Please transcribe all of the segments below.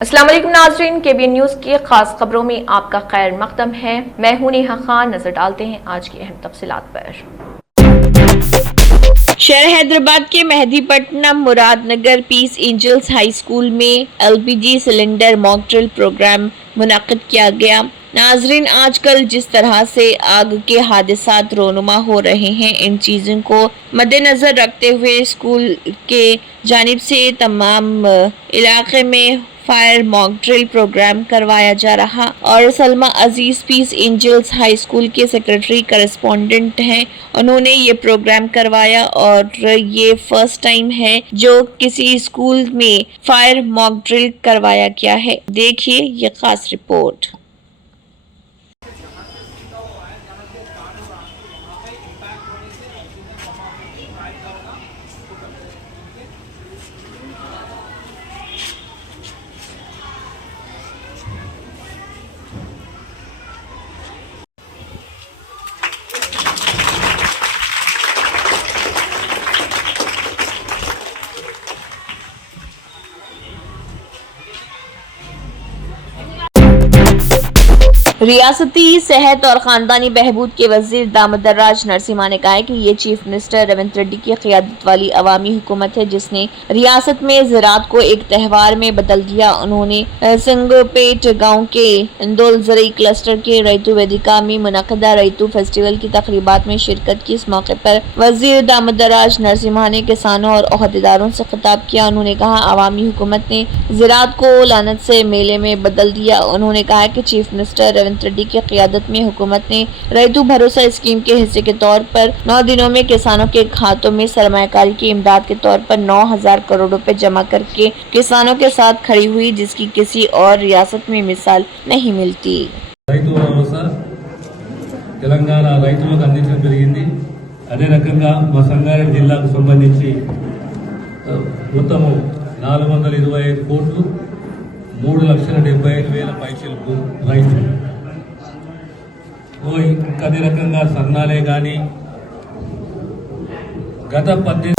अस्सलाम वालेकुम नाज़रीन, KBN न्यूज़ की खास खबरों में आपका खैर मकदम है। मैं हूं नेहा खान। नजर डालते हैं आज की अहम तफसीलात पर। शहर हैदराबाद के Mehdipatnam Muradnagar Peace Angels High School में LPG cylinder mock drill programme मुनक्किद किया गया। नाजरीन, आजकल जिस तरह से आग के हादसात रोनुमा हो रहे हैं, इन चीज़ों को मद्देनजर रखते हुए स्कूल के जानिब से तमाम इलाके में फायर मॉक ड्रिल प्रोग्राम करवाया जा रहा। और सलमा अजीज पीस एंजल्स हाई स्कूल के सेक्रेटरी करस्पॉन्डेंट हैं, उन्होंने ये प्रोग्राम करवाया और ये फर्स्ट टाइम है जो किसी स्कूल में फायर मॉक ड्रिल करवाया गया है। देखिए ये खास रिपोर्ट। रियासती सेहत और खानदानी बहबूद के वजीर दामोदर राज नरसिम्हा ने कहा है कि ये चीफ मिनिस्टर रेवंत रेड्डी की क़ियादत वाली अवामी हुकूमत है जिसने रियासत में ज़राअत को एक त्यौहार में बदल दिया। उन्होंने सिंगपेट गांव के इंदौल ज़रई क्लस्टर के रैतू वेदिका में मुनक़दा रैतू फेस्टिवल की तकरीबात में शिरकत की। इस मौके पर वजीर दामोदर राज नरसिम्हा ने किसानों और ओहदेदारों से खिताब किया। उन्होंने कहा अवामी हुकूमत ने ज़राअत को लानत से मेले में बदल दिया। उन्होंने कहा कि चीफ मिनिस्टर रेवंत रेड्डी की क़ियादत में हुकूमत ने रैतू भरोसा स्कीम के हिस्से के तौर पर 9 दिनों में किसानों के खातों में सरमायाकारी की इमदाद के तौर पर 9,000 करोड़ रुपए जमा करके किसानों के साथ खड़ी हुई, जिसकी किसी और रियासत में मिसाल नहीं मिलती। రైతు భరోసా తెలంగాణ రైతులకు అందించడం జరిగింది। అదే రకంగా మా సంగారెడ్డి జిల్లాకు సంబంధించి మొత్తము 425 కోట్లు 3,75,000 పైసలకు రైతు అదే రకంగా సన్నాలే కానీ గత 18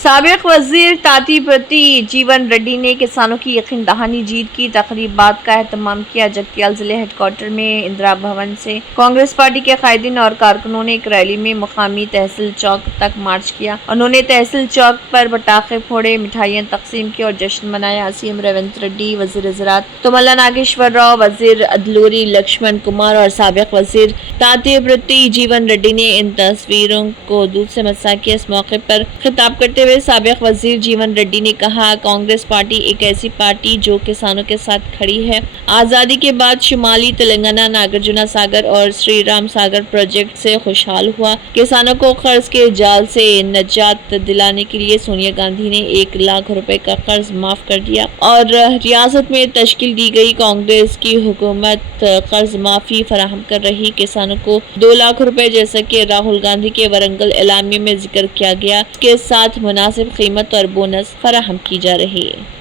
साबिक वजीर ताती प्रति जीवन रेड्डी ने किसानों की यकीन दहानी जीत की तकरीबात का एहतमाम किया। जगतियाल जिले हेडक्वार्टर में इंदिरा भवन से कांग्रेस पार्टी के कायदीन और कारकुनों ने एक रैली में मुकामी तहसील चौक तक मार्च किया। उन्होंने तहसील चौक पर पटाखे फोड़े, मिठाइयाँ तकसीम की और जश्न मनाया। सीएम रेवंत रेड्डी, वजीर ज़राअत तुमला नागेश्वर राव, वजीर अदलूरी लक्ष्मण कुमार और साबिक वजीर ताती प्रति जीवन रेड्डी ने इन तस्वीरों को दूध से मसा किया। इस मौके पर खिताब करते हुए साबिक वजीर जीवन रेड्डी ने कहा कांग्रेस पार्टी एक ऐसी पार्टी जो किसानों के साथ खड़ी है। आज़ादी के बाद शुमाली तेलंगाना नागार्जुना सागर और श्री राम सागर प्रोजेक्ट से खुशहाल हुआ। किसानों को कर्ज के जाल से निजात दिलाने के लिए सोनिया गांधी ने 1 लाख रुपए का कर्ज माफ कर दिया और रियासत में तश्कील दी गई कांग्रेस की हुकूमत कर्ज माफी फराहम कर रही। किसानों को 2 लाख रुपए जैसा कि राहुल गांधी के वरंगल एलामिया में जिक्र किया गया, इसके साथ मुनासिब कीमत और बोनस फराहम की जा रही है।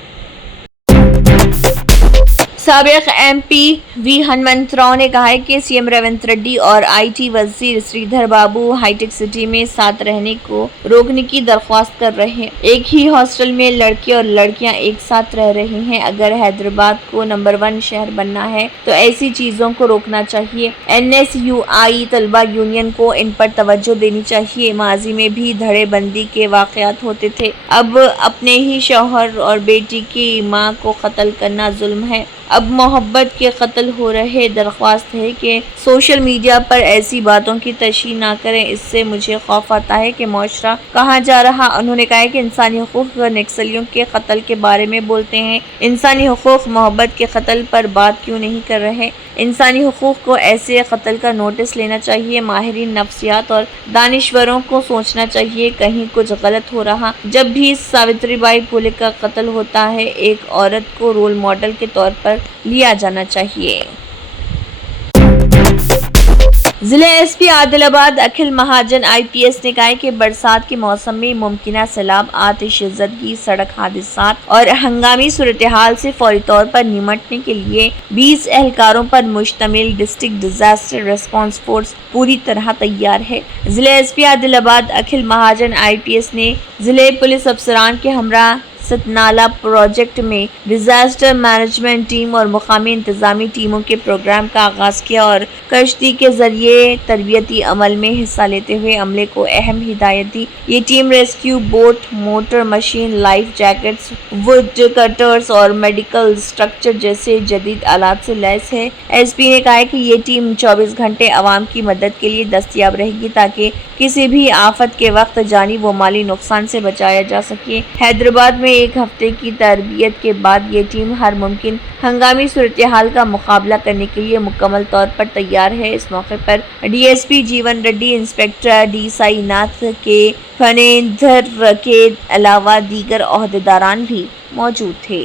साबिक MP V हनुमंतराव ने कहा है कि सीएम रेवंत रेड्डी और IT वजीर श्रीधर बाबू हाईटेक सिटी में साथ रहने को रोकने की दरख्वास्त कर रहे हैं। एक ही हॉस्टल में लड़के और लड़कियां एक साथ रह रहे हैं। अगर हैदराबाद को नंबर 1 शहर बनना है तो ऐसी चीजों को रोकना चाहिए। NSUI तलबा यूनियन को इन पर तवज्जो देनी चाहिए। माजी में भी धड़ेबंदी के वाकयात होते थे, अब अपने ही शौहर और बेटी की माँ को कत्ल करना जुल्म है। अब मोहब्बत के कत्ल हो रहे। दरख्वास्त है कि सोशल मीडिया पर ऐसी बातों की तशहीर ना करें, इससे मुझे खौफ आता है कि मुआशरा कहाँ जा रहा। उन्होंने कहा कि इंसानी हुकूक नक्सलियों के कत्ल के बारे में बोलते हैं, इंसानी हुकूक मोहब्बत के कत्ल पर बात क्यों नहीं कर रहे। इंसानी हुकूक को ऐसे कत्ल का नोटिस लेना चाहिए। माहिरीन नफ्सियात और दानिश्वरों को सोचना चाहिए कहीं कुछ गलत हो रहा। जब भी सावित्रीबाई फुले का कत्ल होता है, एक औरत को रोल मॉडल के तौर पर लिया जाना चाहिए। जिले SP आदिलाबाद अखिल महाजन IPS ने कहा कि बरसात के मौसम में मुमकिना सैलाब, आतिशज़दगी, सड़क हादसात और हंगामी सूरत हाल से फौरी तौर पर निमटने के लिए 20 एहलकारों पर मुश्तमिल डिस्ट्रिक्ट डिजास्टर रिस्पांस फोर्स पूरी तरह तैयार है। जिले SP आदिलाबाद अखिल महाजन IPS ने जिले पुलिस अफसरान के हमरा सतनाला प्रोजेक्ट में डिजास्टर मैनेजमेंट टीम और मुकामी इंतजामी टीमों के प्रोग्राम का आगाज किया और कश्ती के जरिए तरबियती अमल में हिस्सा लेते हुए अमले को अहम हिदायत दी। ये team rescue boat, motor machine, life jackets, would cutters और मेडिकल स्ट्रक्चर जैसे जदीद आलात से लैस है। एसपी ने कहा है कि ये टीम 24 घंटे आवाम की मदद के लिए दस्तयाब रहेगी ताकि किसी भी आफत के वक्त जानी व माली नुकसान से बचाया जा सके। हैदराबाद में एक हफ्ते की तरबियत के बाद ये टीम हर मुमकिन हंगामी सूरत हाल का मुकाबला करने के लिए मुकम्मल तौर पर तैयार है। इस मौके पर डीएसपी जीवन रेड्डी, इंस्पेक्टर डी साईनाथ के फनेंदर के अलावा दीगर ओहदेदारान भी मौजूद थे।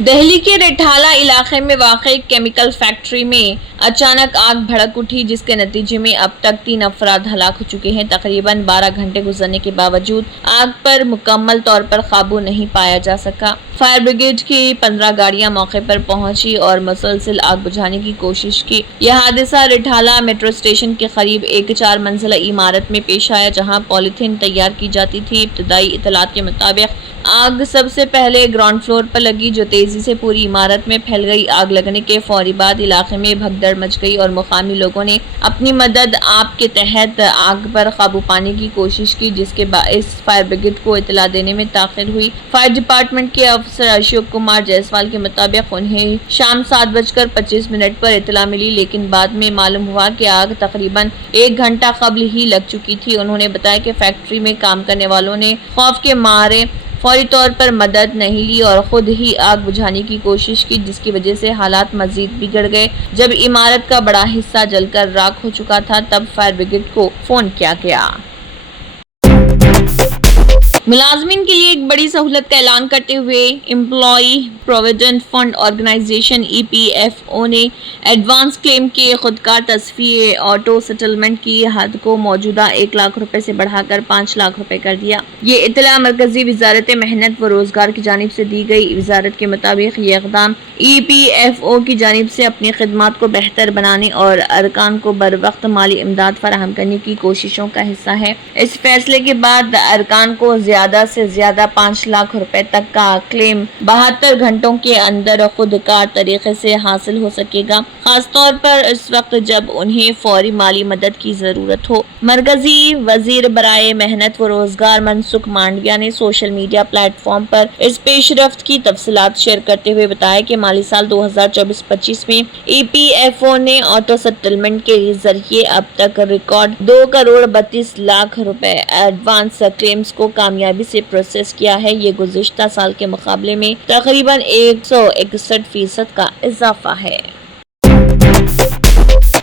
दिल्ली के रिठाला इलाके में वाक़ई केमिकल फैक्ट्री में अचानक आग भड़क उठी, जिसके नतीजे में अब तक 3 अफराद हलाक हो चुके हैं। तकरीबन 12 घंटे गुजरने के बावजूद आग पर मुकम्मल तौर पर काबू नहीं पाया जा सका। फायर ब्रिगेड की 15 गाड़ियां मौके पर पहुंची और मुसलसल आग बुझाने की कोशिश की। यह हादसा रिठाला मेट्रो स्टेशन के करीब एक 4 मंजिला इमारत में पेश आया, जहां पॉलीथीन तैयार की जाती थी। इब्तदाई इतलात के मुताबिक आग सबसे पहले ग्राउंड फ्लोर पर लगी, जो तेजी से पूरी इमारत में फैल गई। आग लगने के फौरी बाद इलाके में भगदड़ मच गई और मुकामी लोगों ने अपनी मदद आप के तहत आग पर काबू पाने की कोशिश की, जिसके बाइस फायर ब्रिगेड को इतला देने में ताखिर हुई। फायर डिपार्टमेंट के अफसर अशोक कुमार जायसवाल के मुताबिक उन्हें शाम 7:25 पर इतला मिली, लेकिन बाद में मालूम हुआ कि आग तकरीबन 1 घंटा कबल ही लग चुकी थी। उन्होंने बताया कि फैक्ट्री में काम करने वालों ने खौफ के मारे फौरी तौर पर मदद नहीं ली और खुद ही आग बुझाने की कोशिश की, जिसकी वजह से हालात मजीद बिगड़ गए। जब इमारत का बड़ा हिस्सा जलकर राख हो चुका था, तब फायर ब्रिगेड को फोन किया गया। मुलाजमीन के लिए एक बड़ी सहूलत का ऐलान करते हुए employee provident fund organisation EPFO ने एडवांस क्लेम के खुदकार तस्फीए ऑटो सेटलमेंट की हद को मौजूदा 1 लाख रुपए से बढ़ाकर 5 लाख रुपए कर दिया। ये इतला मरकजी वजारत मेहनत व रोजगार की जानिब से दी गई। वजारत के मुताबिक ये इक़दाम EPFO की जानिब से अपनी खिदमात को बेहतर बनाने और अरकान को बर वक्त माली इमदाद फराहम करने की कोशिशों का हिस्सा है। इस फैसले के बाद अरकान को ज्यादा से ज्यादा 5 लाख रुपए तक का क्लेम 72 घंटों के अंदर खुदकार तरीके से हासिल हो सकेगा, खासतौर पर इस वक्त जब उन्हें फौरी माली मदद की जरूरत हो। मरकजी वजीर बराए मेहनत व रोजगार मनसुख मांडविया ने सोशल मीडिया प्लेटफॉर्म पर इस पेशरफ्त की तफसीलात शेयर करते हुए बताया कि माली साल 2024-25 में EPFO ने ऑटो सेटलमेंट के जरिए अब तक रिकॉर्ड 2 करोड़ 32 लाख रुपए एडवांस क्लेम्स को कामयाबी से प्रोसेस किया है। ये गुज़िश्ता साल के मुकाबले में तकरीबन 161% का इजाफा है।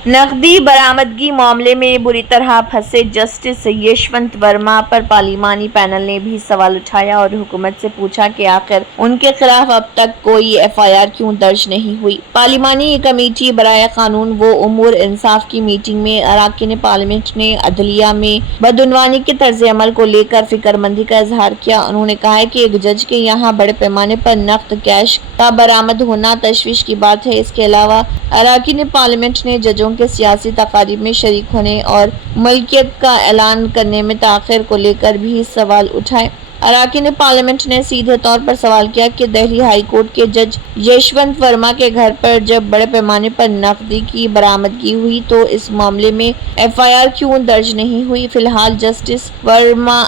नकदी बरामदगी मामले में बुरी तरह फंसे जस्टिस यशवंत वर्मा पर पार्लिमानी पैनल ने भी सवाल उठाया और हुकूमत से पूछा कि आखिर उनके खिलाफ अब तक कोई FIR क्यों दर्ज नहीं हुई। पार्लिमानी कमेटी बराए कानून व उमूर इंसाफ की मीटिंग में अरकान पार्लियामेंट ने अदलिया में बदउनवानी के तर्ज अमल को लेकर फिक्रमंदी का इजहार किया। उन्होंने कहा है कि एक जज के यहाँ बड़े पैमाने पर नकद कैश का बरामद होना तशवीश की बात है। इसके अलावा अरकान पार्लियामेंट ने जजों के सियासी तकारीब में शरीक होने और मलकियत का ऐलान करने में ताखिर को लेकर भी सवाल उठाए। अरकान पार्लियामेंट ने सीधे तौर पर सवाल किया कि दिल्ली हाई कोर्ट के जज यशवंत वर्मा के घर पर जब बड़े पैमाने पर नकदी की बरामदगी हुई तो इस मामले में FIR क्यों दर्ज नहीं हुई। फिलहाल justice Verma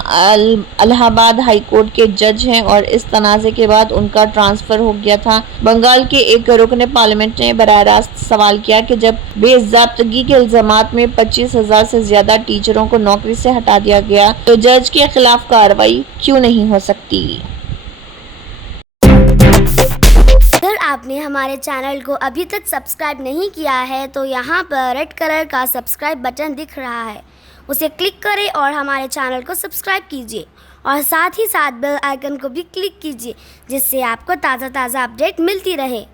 Allahabad high court के जज हैं और इस तनाज़े के बाद उनका ट्रांसफर हो गया था। बंगाल के एक रुकन पार्लियामेंट ने बराह रास्त सवाल किया कि जब बेज़ाब्तगी के इल्जामात में 25,000 से ज्यादा टीचरों को नौकरी से हटा दिया गया तो जज के खिलाफ कार्रवाई क्यों नहीं हो सकती। अगर आपने हमारे चैनल को अभी तक सब्सक्राइब नहीं किया है तो यहाँ पर रेड कलर का सब्सक्राइब बटन दिख रहा है, उसे क्लिक करें और हमारे चैनल को सब्सक्राइब कीजिए और साथ ही साथ बेल आइकन को भी क्लिक कीजिए, जिससे आपको ताज़ा अपडेट मिलती रहे।